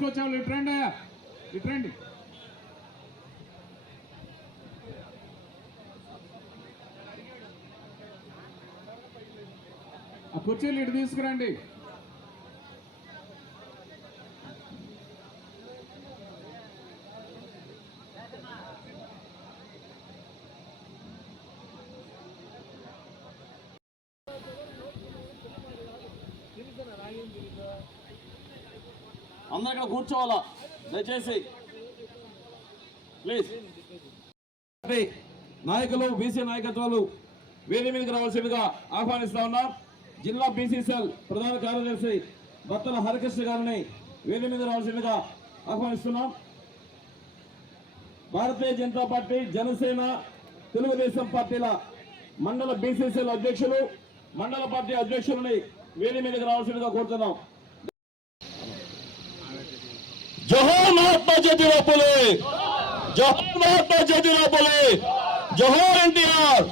తీసుకొచ్చావు ఇట్రండి ఇట్రండి ఆ కుర్చీలు ఇటు తీసుకురండి. అందరూ ఇక్కడ కూర్చోవాలా దయచేసి ప్లీజ్. నాయకులు బీసీ నాయకత్వాలు వేది మీదకి రావాల్సిందిగా ఆహ్వానిస్తా ఉన్నాం. జిల్లా బీసీసీఎల్ ప్రధాన కార్యదర్శి బత్తల హరికృష్ణ గారిని వేది మీద రావాల్సిందిగా ఆహ్వానిస్తున్నాం. భారతీయ జనతా పార్టీ, జనసేన, తెలుగుదేశం పార్టీల మండల బీసీసీఎల్ అధ్యక్షులు, మండల పార్టీ అధ్యక్షులని వేది మీదకి రావాల్సిందిగా కోరుతున్నాం. జోహార్ మహాత్మా జ్యోతిరావు ఫులే, జోహార్ మహాత్మా జ్యోతిరావు ఫులే, జోహార్ ఎన్టీఆర్,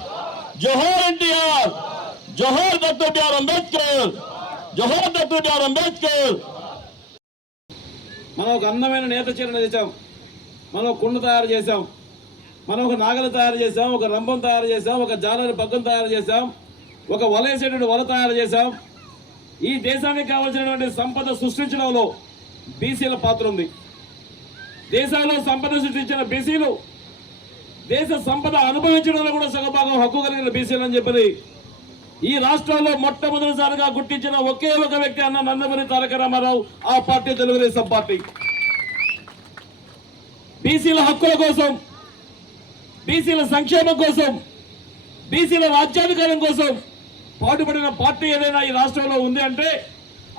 జోహార్ ఎన్టీఆర్, జోహార్ డాక్టర్ బిఆర్ అంబేద్కర్, జోహార్ డాక్టర్ బిఆర్ అంబేద్కర్. మనం ఒక అందమైన నేత చీరను తెచ్చాం, మనం ఒక కుండ తయారు చేశాం, మనం ఒక నాగలు తయారు చేశాం, ఒక రంభం తయారు చేశాం, ఒక జాలరి పగ్గం తయారు చేశాం, ఒక వలేసేటువంటి వల తయారు చేశాం. ఈ దేశానికి కావాల్సినటువంటి సంపద సృష్టించడంలో బీసీల పాత్ర ఉంది. దేశాల్లో సంపద సృష్టించిన బీసీలు దేశ సంపద అనుభవించడంలో కూడా సగభాగం హక్కు కలిగిన బీసీలు అని చెప్పి ఈ రాష్ట్రంలో మొట్టమొదటిసారిగా గుర్తించిన ఒకే ఒక వ్యక్తి అన్న నందమూరి తారక రామారావు. ఆ పార్టీ తెలుగుదేశం పార్టీ. బీసీల హక్కుల కోసం, బీసీల సంక్షేమం కోసం, బీసీల రాజ్యాధికారం కోసం పాటుపడిన పార్టీ ఏదైనా ఈ రాష్ట్రంలో ఉంది అంటే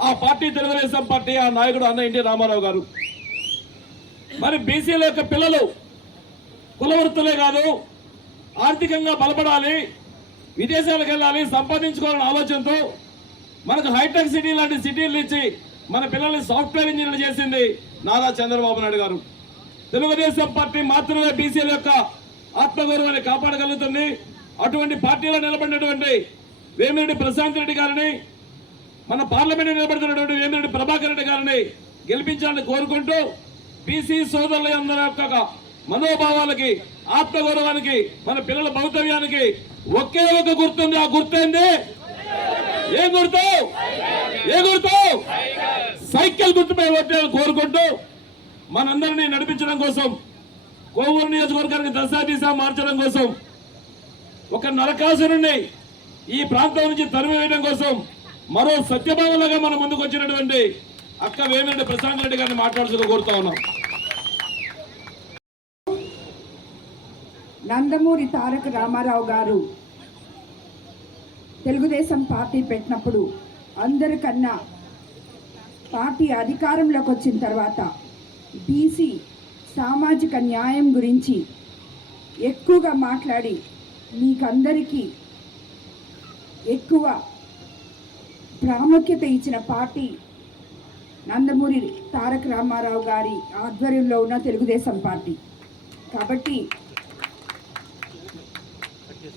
ఆ పార్టీ తెలుగుదేశం పార్టీ. ఆ నాయకుడు అన్న ఎన్టీ రామారావు గారు. మరి బీసీల యొక్క పిల్లలు కులవృత్తులే కాదు, ఆర్థికంగా బలపడాలి, విదేశాలకు వెళ్ళాలి, సంపాదించుకోవాలనే ఆలోచనతో మనకు హైటెక్ సిటీ లాంటి సిటీలు ఇచ్చి మన పిల్లల్ని సాఫ్ట్వేర్ ఇంజనీర్లు చేసింది నారా చంద్రబాబు నాయుడు గారు. తెలుగుదేశం పార్టీ మాత్రమే బీసీల యొక్క ఆత్మగౌరవాన్ని కాపాడగలుగుతుంది. అటువంటి పార్టీలో నిలబడినటువంటి వేమిరెడ్డి ప్రశాంత్ రెడ్డి గారిని, మన పార్లమెంట్ నిలబడుతున్నటువంటి వేమిరెడ్డి ప్రభాకర్ రెడ్డి గారిని గెలిపించాలని కోరుకుంటూ బీసీ సోదరుల అందరి యొక్క మనోభావాలకి, ఆత్మగౌరవానికి, మన పిల్లల భవితవ్యానికి ఒకే ఒక గుర్తుంది. ఆ గుర్తేంది? ఏ గుర్తు? ఏ గుర్తు? సైకిల్ గుర్తుపై ఓటేయాలని కోరుకుంటూ మనందరినీ నడిపించడం కోసం, కోవూరు నియోజకవర్గానికి దశాదిశా మార్చడం కోసం, ఒక నరకాసురుణ్ణి ఈ ప్రాంతం నుంచి తరిమి వేయడం కోసం మరో సత్యభావంలాగా మన ముందుకు వచ్చినటువంటి అక్క వేమిరెడ్డి ప్రశాంత్ రెడ్డి గారిని మాట్లాడుతూ కోరుతా ఉన్నాం. నందమూరి తారక రామారావు గారు తెలుగుదేశం పార్టీ పెట్టినప్పుడు అందరికన్నా పార్టీ అధికారంలోకి వచ్చిన తర్వాత బీసీ సామాజిక న్యాయం గురించి ఎక్కువగా మాట్లాడి మీకందరికీ ఎక్కువ ప్రాముఖ్యత ఇచ్చిన పార్టీ నందమూరి తారక రామారావు గారి ఆధ్వర్యంలో ఉన్న తెలుగుదేశం పార్టీ. కాబట్టి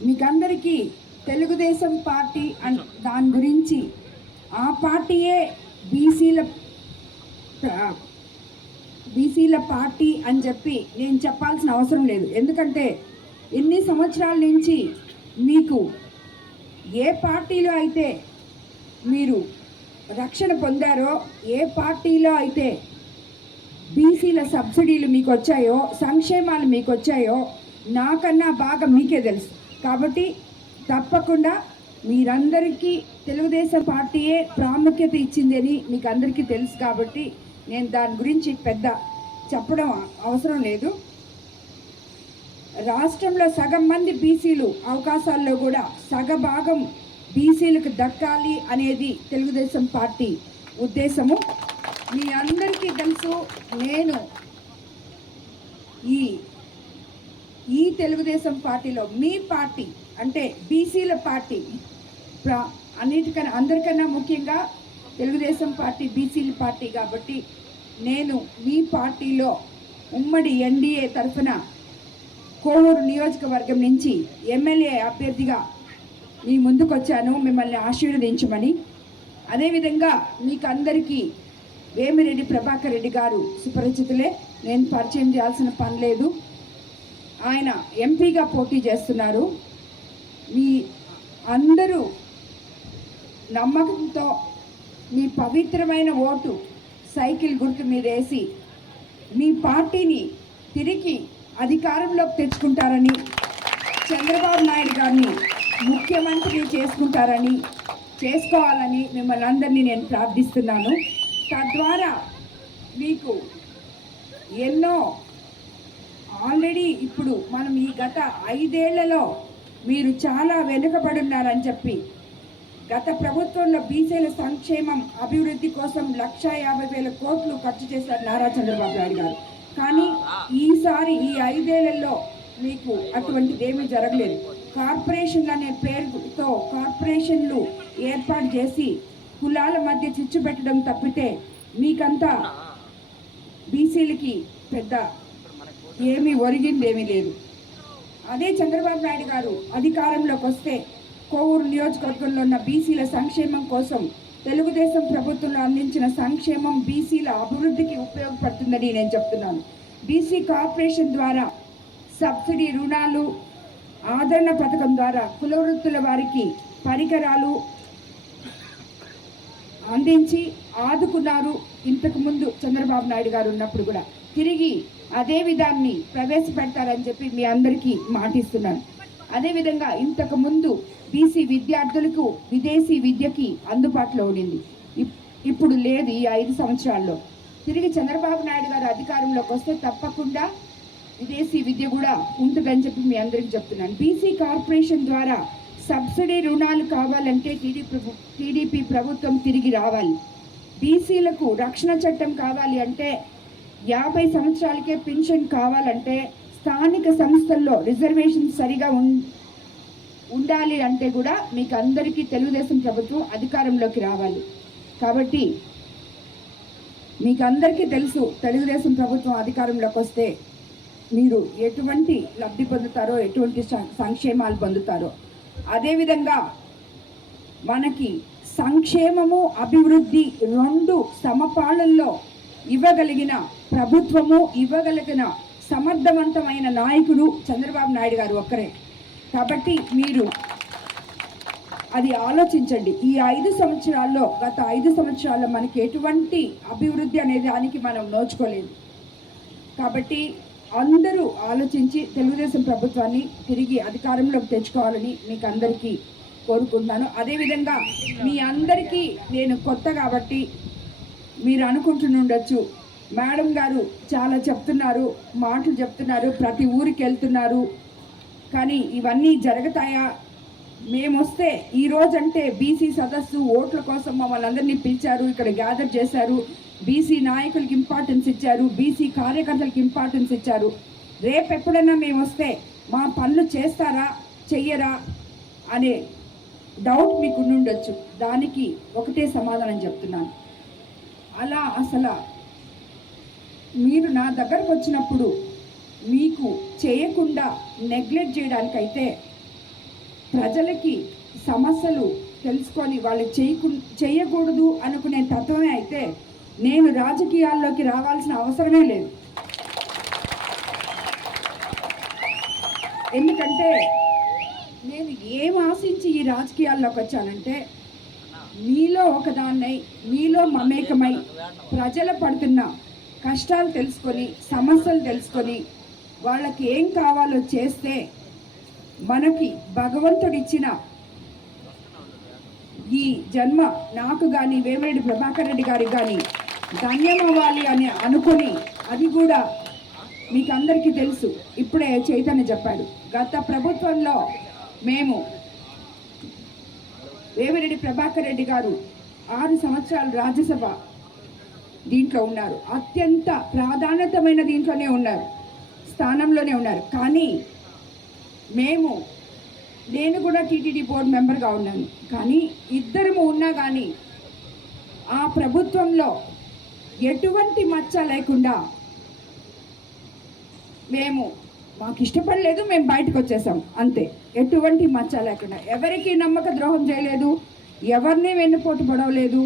మీకందరికీ తెలుగుదేశం పార్టీ దాని గురించి ఆ పార్టీయే బీసీల పార్టీ అని చెప్పి నేను చెప్పాల్సిన అవసరం లేదు. ఎందుకంటే ఇన్ని సంవత్సరాల నుంచి మీకు ఏ పార్టీలో అయితే మీరు రక్షణ పొందారో, ఏ పార్టీలో అయితే బీసీల సబ్సిడీలు మీకు వచ్చాయో, సంక్షేమాలు మీకు వచ్చాయో నాకన్నా బాగా మీకే తెలుసు. కాబట్టి తప్పకుండా మీరందరికీ తెలుగుదేశం పార్టీయే ప్రాముఖ్యత ఇచ్చిందని మీకు అందరికీ తెలుసు. కాబట్టి నేను దాని గురించి పెద్ద చెప్పడం అవసరం లేదు. రాష్ట్రంలో సగం మంది బీసీలు అవకాశాల్లో కూడా సగభాగం బీసీలకు దక్కాలి అనేది తెలుగుదేశం పార్టీ ఉద్దేశము. మీ అందరికీ తెలుసు, నేను ఈ తెలుగుదేశం పార్టీలో మీ పార్టీ అంటే బీసీల పార్టీ అందరికన్నా ముఖ్యంగా తెలుగుదేశం పార్టీ బీసీల పార్టీ. కాబట్టి నేను మీ పార్టీలో ఉమ్మడి ఎన్డీఏ తరఫున కోవూరు నియోజకవర్గం నుంచి ఎమ్మెల్యే అభ్యర్థిగా మీ ముందుకు వచ్చాను మిమ్మల్ని ఆశీర్వదించమని. అదేవిధంగా మీకు అందరికీ వేమిరెడ్డి ప్రభాకర్ రెడ్డి గారు సుపరిచితులే, నేను పరిచయం చేయాల్సిన పని లేదు. ఆయన ఎంపీగా పోటీ చేస్తున్నారు. మీ అందరూ నమ్మకంతో మీ పవిత్రమైన ఓటు సైకిల్ గుర్తు మీద వేసి మీ పార్టీని తిరిగి అధికారంలోకి తెచ్చుకుంటారని, చంద్రబాబు నాయుడు గారిని ముఖ్యమంత్రిని చేసుకోవాలని మిమ్మల్ని అందరినీ నేను ప్రార్థిస్తున్నాను. తద్వారా మీకు ఎన్నో ఆల్రెడీ ఇప్పుడు మనం ఈ గత 5 ఏళ్లలో మీరు చాలా వెనుకబడున్నారని చెప్పి, గత ప్రభుత్వంలో బీసీల సంక్షేమం అభివృద్ధి కోసం 1,50,000 కోట్లు ఖర్చు చేశారు నారా చంద్రబాబు నాయుడు గారు. కానీ ఈసారి ఈ 5 ఏళ్లలో మీకు అటువంటిదేమీ జరగలేదు. కార్పొరేషన్లు అనే పేరుతో కార్పొరేషన్లు ఏర్పాటు చేసి కులాల మధ్య చిచ్చు పెట్టడం తప్పితే మీకంతా బీసీలకి పెద్ద ఏమీ ఒరిగిందేమీ లేదు. అదే చంద్రబాబు నాయుడు గారు అధికారంలోకి వస్తే కోవూరు నియోజకవర్గంలో ఉన్న బీసీల సంక్షేమం కోసం తెలుగుదేశం ప్రభుత్వంలో అందించిన సంక్షేమం బీసీల అభివృద్ధికి ఉపయోగపడుతుందని నేను చెప్తున్నాను. బీసీ కార్పొరేషన్ ద్వారా సబ్సిడీ రుణాలు, ఆదరణ పథకం ద్వారా కుల వృత్తుల వారికి పరికరాలు అందించి ఆదుకున్నారు. ఇంతకుముందు చంద్రబాబు నాయుడు గారు ఉన్నప్పుడు కూడా తిరిగి అదే విధాన్ని ప్రవేశపెడతారని చెప్పి మీ అందరికీ మాటిస్తున్నాను. అదేవిధంగా ఇంతకుముందు బీసీ విద్యార్థులకు విదేశీ విద్యకి అందుబాటులో ఉండింది, ఇప్పుడు లేదు. ఈ 5 సంవత్సరాల్లో తిరిగి చంద్రబాబు నాయుడు గారు అధికారంలోకి వస్తే తప్పకుండా విదేశీ విద్య కూడా ఉంటుందని చెప్పి మీ అందరికీ చెప్తున్నాను. బీసీ కార్పొరేషన్ ద్వారా సబ్సిడీ రుణాలు కావాలంటే టీడీపీ ప్రభుత్వం తిరిగి రావాలి. బీసీలకు రక్షణ చట్టం కావాలి అంటే, 50 సంవత్సరాలకే పెన్షన్ కావాలంటే, స్థానిక సంస్థల్లో రిజర్వేషన్ సరిగా ఉండాలి అంటే కూడా మీకు అందరికీ తెలుగుదేశం ప్రభుత్వం అధికారంలోకి రావాలి. కాబట్టి మీకు అందరికీ తెలుసు, తెలుగుదేశం ప్రభుత్వం అధికారంలోకి వస్తే మీరు ఎటువంటి లబ్ధి పొందుతారో, ఎటువంటి సంక్షేమాలు పొందుతారో. అదేవిధంగా మనకి సంక్షేమము అభివృద్ధి 2 సమపాలనలో ఇవ్వగలిగిన ప్రభుత్వము, ఇవ్వగలిగిన సమర్థవంతమైన నాయకుడు చంద్రబాబు నాయుడు గారు ఒక్కరే. కాబట్టి మీరు అది ఆలోచించండి. ఈ 5 సంవత్సరాల్లో, గత 5 సంవత్సరాల్లో మనకి ఎటువంటి అభివృద్ధి అనే దానికి మనం నోచుకోలేదు. కాబట్టి అందరూ ఆలోచించి తెలుగుదేశం ప్రభుత్వాన్ని తిరిగి అధికారంలోకి తెచ్చుకోవాలని మీకు అందరికీ కోరుకుంటున్నాను. అదేవిధంగా మీ అందరికీ నేను కొత్త కాబట్టి మీరు అనుకుంటుండొచ్చు, మేడం గారు చాలా చెప్తున్నారు, మాటలు చెప్తున్నారు, ప్రతి ఊరికి వెళ్తున్నారు, కానీ ఇవన్నీ జరుగుతాయా? మేము వస్తే ఈరోజు అంటే బీసీ సదస్సు ఓట్ల కోసం మమ్మల్ని అందరినీ పిలిచారు, ఇక్కడ గ్యాదర్ చేశారు, బీసీ నాయకులకి ఇంపార్టెన్స్ ఇచ్చారు, బీసీ కార్యకర్తలకు ఇంపార్టెన్స్ ఇచ్చారు. రేపు ఎప్పుడైనా మేము వస్తే మా పనులు చేస్తారా చెయ్యరా అనే డౌట్ మీకు ఉండొచ్చు. దానికి ఒకటే సమాధానం చెప్తున్నాను. అలా అసలు మీరు నా దగ్గరకు వచ్చినప్పుడు మీకు చేయకుండా నెగ్లెక్ట్ చేయడానికైతే, ప్రజలకి సమస్యలు తెలుసుకొని వాళ్ళు చేయకూడదు అనుకునే తత్వమే అయితే నేను రాజకీయాల్లోకి రావాల్సిన అవసరమే లేదు. ఎందుకంటే నేను ఏం ఆశించి ఈ రాజకీయాల్లోకి వచ్చానంటే, మీలో ఒకదాన్నై, మీలో మమేకమై, ప్రజల పడుతున్న కష్టాలు తెలుసుకొని, సమస్యలు తెలుసుకొని, వాళ్ళకి ఏం కావాలో చేస్తే మనకి భగవంతుడిచ్చిన ఈ జన్మ నాకు కానీ వేమిరెడ్డి ప్రభాకర్ రెడ్డి గారికి కానీ ధన్యం అవ్వాలి అని అనుకొని, అది కూడా మీకు అందరికీ తెలుసు, ఇప్పుడే చైతన్య చెప్పాడు. గత ప్రభుత్వంలో మేము వేమిరెడ్డి ప్రభాకర్ రెడ్డి గారు 6 సంవత్సరాలు రాజ్యసభ దీంట్లో ఉన్నారు, అత్యంత ప్రాధాన్యతమైన దీంట్లోనే ఉన్నారు, స్థానంలోనే ఉన్నారు. కానీ నేను కూడా టీటీడీ బోర్డు మెంబర్గా ఉన్నాను. కానీ ఇద్దరము ఉన్నా కానీ ఆ ప్రభుత్వంలో ఎటువంటి మచ్చ లేకుండా మాకు ఇష్టపడలేదు, మేము బయటకు వచ్చేసాం అంతే. ఎటువంటి మచ్చ లేకుండా, ఎవరికి నమ్మక ద్రోహం చేయలేదు, ఎవరిని వెన్నుపోటు పడవలేదు,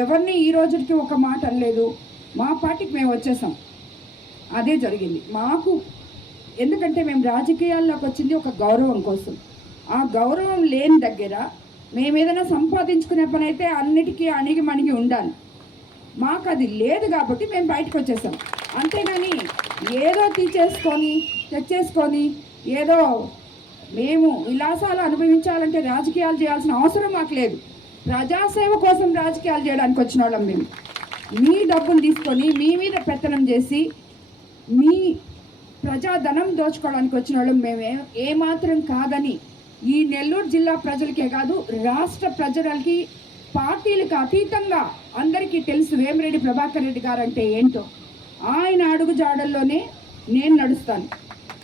ఎవరిని ఈ రోజుకి ఒక మాట అనలేదు. మా పార్టీకి మేము వచ్చేసాం, అదే జరిగింది మాకు. ఎందుకంటే మేము రాజకీయాల్లోకి వచ్చింది ఒక గౌరవం కోసం. ఆ గౌరవం లేని దగ్గర మేము ఏదైనా సంపాదించుకునే పని అయితే అన్నిటికీ అణిగి మణిగి ఉండాలి. మాకు అది లేదు కాబట్టి మేము బయటకు వచ్చేసాం. అంతేగాని ఏదో తీసేసుకొని తెచ్చేసుకొని ఏదో మేము విలాసాలు అనుభవించాలంటే రాజకీయాలు చేయాల్సిన అవసరం మాకు లేదు. ప్రజాసేవ కోసం రాజకీయాలు చేయడానికి వచ్చిన వాళ్ళం మేము. మీ డబ్బులు తీసుకొని మీ మీద పెత్తనం చేసి మీ ప్రజాధనం దోచుకోవడానికి వచ్చిన వాళ్ళం మేము ఏమాత్రం కాదని ఈ నెల్లూరు జిల్లా ప్రజలకే కాదు, రాష్ట్ర ప్రజలకి, పార్టీలకు అతీతంగా అందరికీ తెలుసు వేమిరెడ్డి ప్రభాకర్ రెడ్డి గారు అంటే ఏంటో. ఆయన అడుగుజాడల్లోనే నేను నడుస్తాను,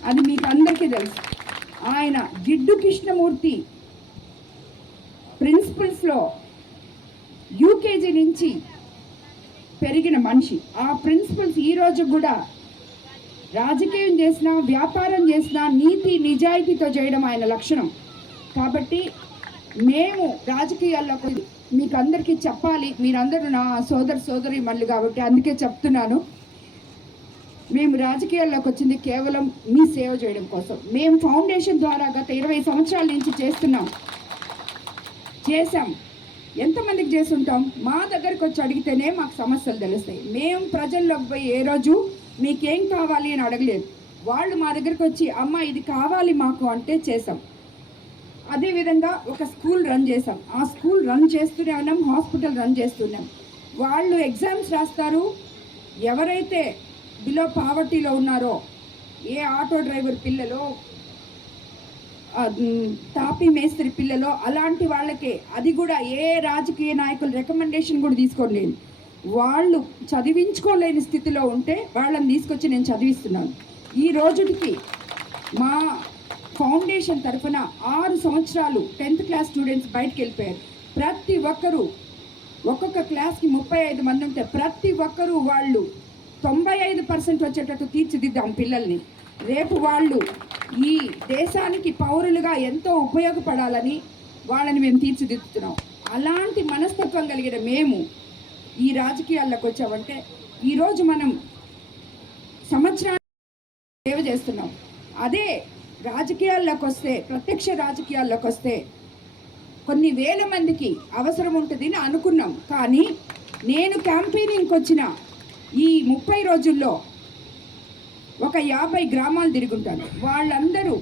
అది మీకు అందరికీ తెలుసు. ఆయన జిడ్డు కృష్ణమూర్తి ప్రిన్సిపల్స్లో యూకేజీ నుంచి పెరిగిన మనిషి. ఆ ప్రిన్సిపల్స్ ఈరోజు కూడా రాజకీయం చేసినా వ్యాపారం చేసినా నీతి నిజాయితీతో చేయడం ఆయన లక్షణం. కాబట్టి మేము రాజకీయాల్లోకి మీకు అందరికీ చెప్పాలి, మీరందరూ నా సోదరి మళ్ళీ కాబట్టి అందుకే చెప్తున్నాను. మేము రాజకీయాల్లోకి వచ్చింది కేవలం మీ సేవ చేయడం కోసం. మేము ఫౌండేషన్ ద్వారా గత 20 సంవత్సరాల నుంచి చేసాం. ఎంతమందికి చేస్తుంటాం? మా దగ్గరికి వచ్చి అడిగితేనే మాకు సమస్యలు తెలుస్తాయి. మేము ప్రజల్లోకి పోయి ఏ రోజు మీకేం కావాలి అని అడగలేదు. వాళ్ళు మా దగ్గరికి వచ్చి అమ్మ ఇది కావాలి మాకు అంటే చేసాం. అదేవిధంగా ఒక స్కూల్ రన్ చేసాం. ఆ స్కూల్ రన్ చేస్తూనే ఉన్నాం, హాస్పిటల్ రన్ చేస్తున్నాం. వాళ్ళు ఎగ్జామ్స్ రాస్తారు. ఎవరైతే బిలో పావర్టీలో ఉన్నారో, ఏ ఆటో డ్రైవర్ పిల్లలో, తాపీ మేస్త్రి పిల్లలో, అలాంటి వాళ్ళకే, అది కూడా ఏ రాజకీయ నాయకుల రికమెండేషన్ కూడా తీసుకోలేదు. వాళ్ళు చదివించుకోలేని స్థితిలో ఉంటే వాళ్ళని తీసుకొచ్చి నేను చదివిస్తున్నాను. ఈ రోజుకి మా ఫౌండేషన్ తరఫున 6 సంవత్సరాలు 10th క్లాస్ స్టూడెంట్స్ బయటకు వెళ్ళిపోయారు. ప్రతి ఒక్కరూ, ఒక్కొక్క క్లాస్కి 35 మంది ఉంటే ప్రతి ఒక్కరూ వాళ్ళు 95% వచ్చేటట్టు తీర్చిదిద్దాం పిల్లల్ని. రేపు వాళ్ళు ఈ దేశానికి పౌరులుగా ఎంతో ఉపయోగపడాలని వాళ్ళని మేము తీర్చిదిద్దుతున్నాం. అలాంటి మనస్తత్వం కలిగిన మేము ఈ రాజకీయాల్లోకి వచ్చామంటే ఈరోజు మనం సంవత్సరానికి సేవ చేస్తున్నాం. అదే రాజకీయాల్లోకి వస్తే, ప్రత్యక్ష రాజకీయాల్లోకి వస్తే కొన్ని వేల మందికి అవసరం ఉంటుంది అని అనుకున్నాం. కానీ నేను క్యాంపెయినింగ్కి వచ్చిన ఈ 30 రోజుల్లో ఒక 50 గ్రామాలు తిరుగుంటాను. వాళ్ళందరూ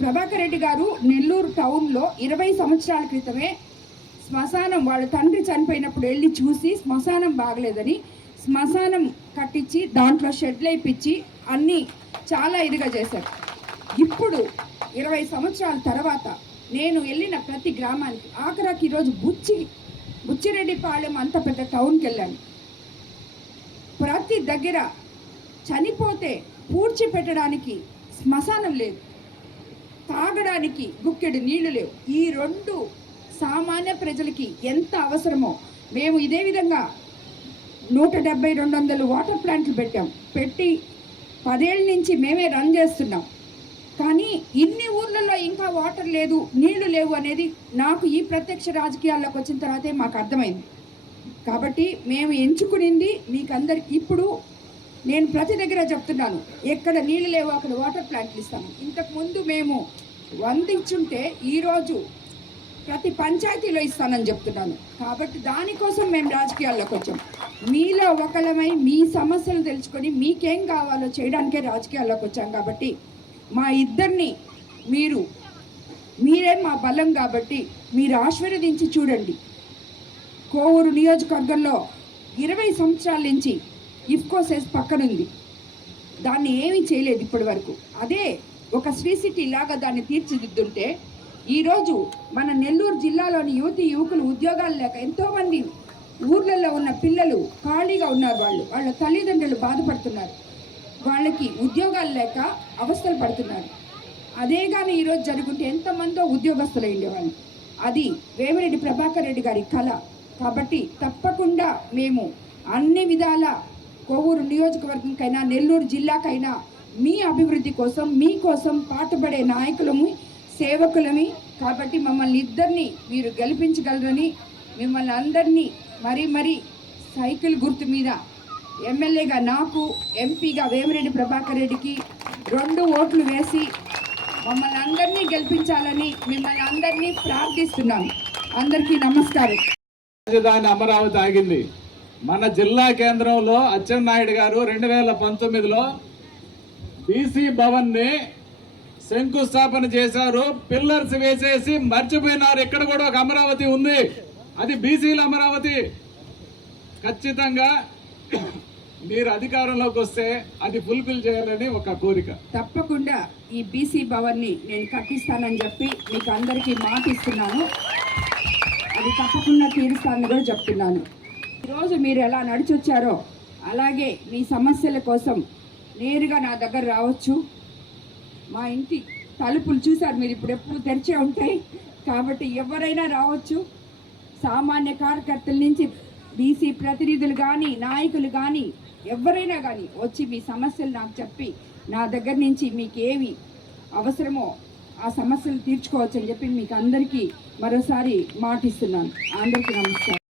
ప్రభాకర్ రెడ్డి గారు నెల్లూరు టౌన్లో 20 సంవత్సరాల క్రితమే శ్మశానం, వాళ్ళ తండ్రి చనిపోయినప్పుడు వెళ్ళి చూసి శ్మశానం బాగలేదని శ్మశానం కట్టించి దాంట్లో షెడ్లు వేయించి అన్నీ చాలా ఇదిగా చేశారు. ఇప్పుడు 20 సంవత్సరాల తర్వాత నేను వెళ్ళిన ప్రతి గ్రామానికి, ఆఖరాకి ఈరోజు బుచ్చిరెడ్డిపాళెం అంత పెద్ద టౌన్కి వెళ్ళాను. ప్రతి దగ్గర చనిపోతే పూడ్చిపెట్టడానికి శ్మశానం లేదు, తాగడానికి గుక్కెడు నీళ్లు లేవు. ఈ 2 సామాన్య ప్రజలకి ఎంత అవసరమో మేము ఇదే విధంగా 170-200 వాటర్ ప్లాంట్లు పెట్టి 10 ఏళ్ళ నుంచి మేమే రన్ చేస్తున్నాం. కానీ ఇన్ని ఊర్లలో ఇంకా వాటర్ లేదు, నీళ్లు లేవు అనేది నాకు ఈ ప్రత్యక్ష రాజకీయాల్లోకి వచ్చిన తర్వాతే మాకు అర్థమైంది. కాబట్టి మేము ఎంచుకునింది మీకందరికి. ఇప్పుడు నేను ప్రతి దగ్గర చెప్తున్నాను, ఎక్కడ నీళ్ళు లేవు అక్కడ వాటర్ ప్లాంట్లు ఇస్తాము. ఇంతకుముందు మేము 100 ఇచ్చుంటే ఈరోజు ప్రతి పంచాయతీలో ఇస్తానని చెప్తున్నాను. కాబట్టి దానికోసం మేము రాజకీయాల్లోకి వచ్చాం. మీలో ఒకళ్ళమై మీ సమస్యలు తెలుసుకొని మీకేం కావాలో చేయడానికే రాజకీయాల్లోకి వచ్చాం. కాబట్టి మా ఇద్దరిని మీరే మా బలం. కాబట్టి మీరు ఆశీర్వదించి చూడండి. కోవూరు నియోజకవర్గంలో 20 సంవత్సరాల నుంచి ఇఫ్కో సెస్ పక్కనుంది, దాన్ని ఏమీ చేయలేదు ఇప్పటి వరకు. అదే ఒక శ్రీ సిటీ లాగా దాన్ని తీర్చిదిద్దుంటే ఈరోజు మన నెల్లూరు జిల్లాలోని యువకులు ఉద్యోగాలు లేక ఎంతోమంది ఊర్లలో ఉన్న పిల్లలు ఖాళీగా ఉన్నారు. వాళ్ళ తల్లిదండ్రులు బాధపడుతున్నారు, వాళ్ళకి ఉద్యోగాలు లేక అవస్థలు పడుతున్నారు. అదే కానీ ఈరోజు జరుగుంటే ఎంతమందో ఉద్యోగస్తులు ఉండేవాళ్ళు. అది వేమిరెడ్డి ప్రభాకర్ రెడ్డి గారి కళ. కాబట్టి తప్పకుండా మేము అన్ని విధాల కోవూరు నియోజకవర్గంకైనా నెల్లూరు జిల్లాకైనా మీ అభివృద్ధి కోసం, మీకోసం పాటుపడే నాయకులము, సేవకులమి. కాబట్టి మమ్మల్ని ఇద్దరిని మీరు గెలిపించగలరని, మిమ్మల్ని అందరినీ మరి సైకిల్ గుర్తు మీద ఎమ్మెల్యేగా నాకు, ఎంపీగా వేమిరెడ్డి ప్రభాకర్ రెడ్డికి 2 ఓట్లు వేసి మమ్మల్ని అందరినీ గెలిపించాలని మిమ్మల్ని అందరినీ ప్రార్థిస్తున్నాను. అందరికీ నమస్కారం. రాజధాని అమరావతి ఆగింది. మన జిల్లా కేంద్రంలో అచ్చెన్నాయుడు గారు 2019లో బీసీ భవన్ ని శంకుస్థాపన చేశారు. పిల్లర్స్ వేసేసి మర్చిపోయినారు. ఇక్కడ కూడా ఒక అమరావతి ఉంది, అది బీసీల అమరావతి. ఖచ్చితంగా మీరు అధికారంలోకి వస్తే అది ఫుల్ఫిల్ చేయాలని ఒక కోరిక. తప్పకుండా ఈ బీసీ భవన్ని నేను కట్టిస్తానని చెప్పి మీకు అందరికీ మాట ఇస్తున్నాను. అది తప్పకుండా తీరుస్తానని కూడా చెప్తున్నాను. ఈరోజు మీరు ఎలా నడిచొచ్చారో అలాగే మీ సమస్యల కోసం నేరుగా నా దగ్గర రావచ్చు. మా ఇంటి తలుపులు చూశారు మీరు, ఇప్పుడు ఎప్పుడు తెరిచే ఉంటాయి కాబట్టి ఎవరైనా రావచ్చు. సామాన్య కార్యకర్తల నుంచి బీసీ ప్రతినిధులు కానీ, నాయకులు కానీ, ఎవరైనా కానీ వచ్చి మీ సమస్యలు నాకు చెప్పి నా దగ్గర నుంచి మీకు ఏవి అవసరమో ఆ సమస్యలు తీర్చుకోవచ్చు అని చెప్పి మీకు అందరికీ మరోసారి మాటిస్తున్నాను. అందరికీ నమస్కారం.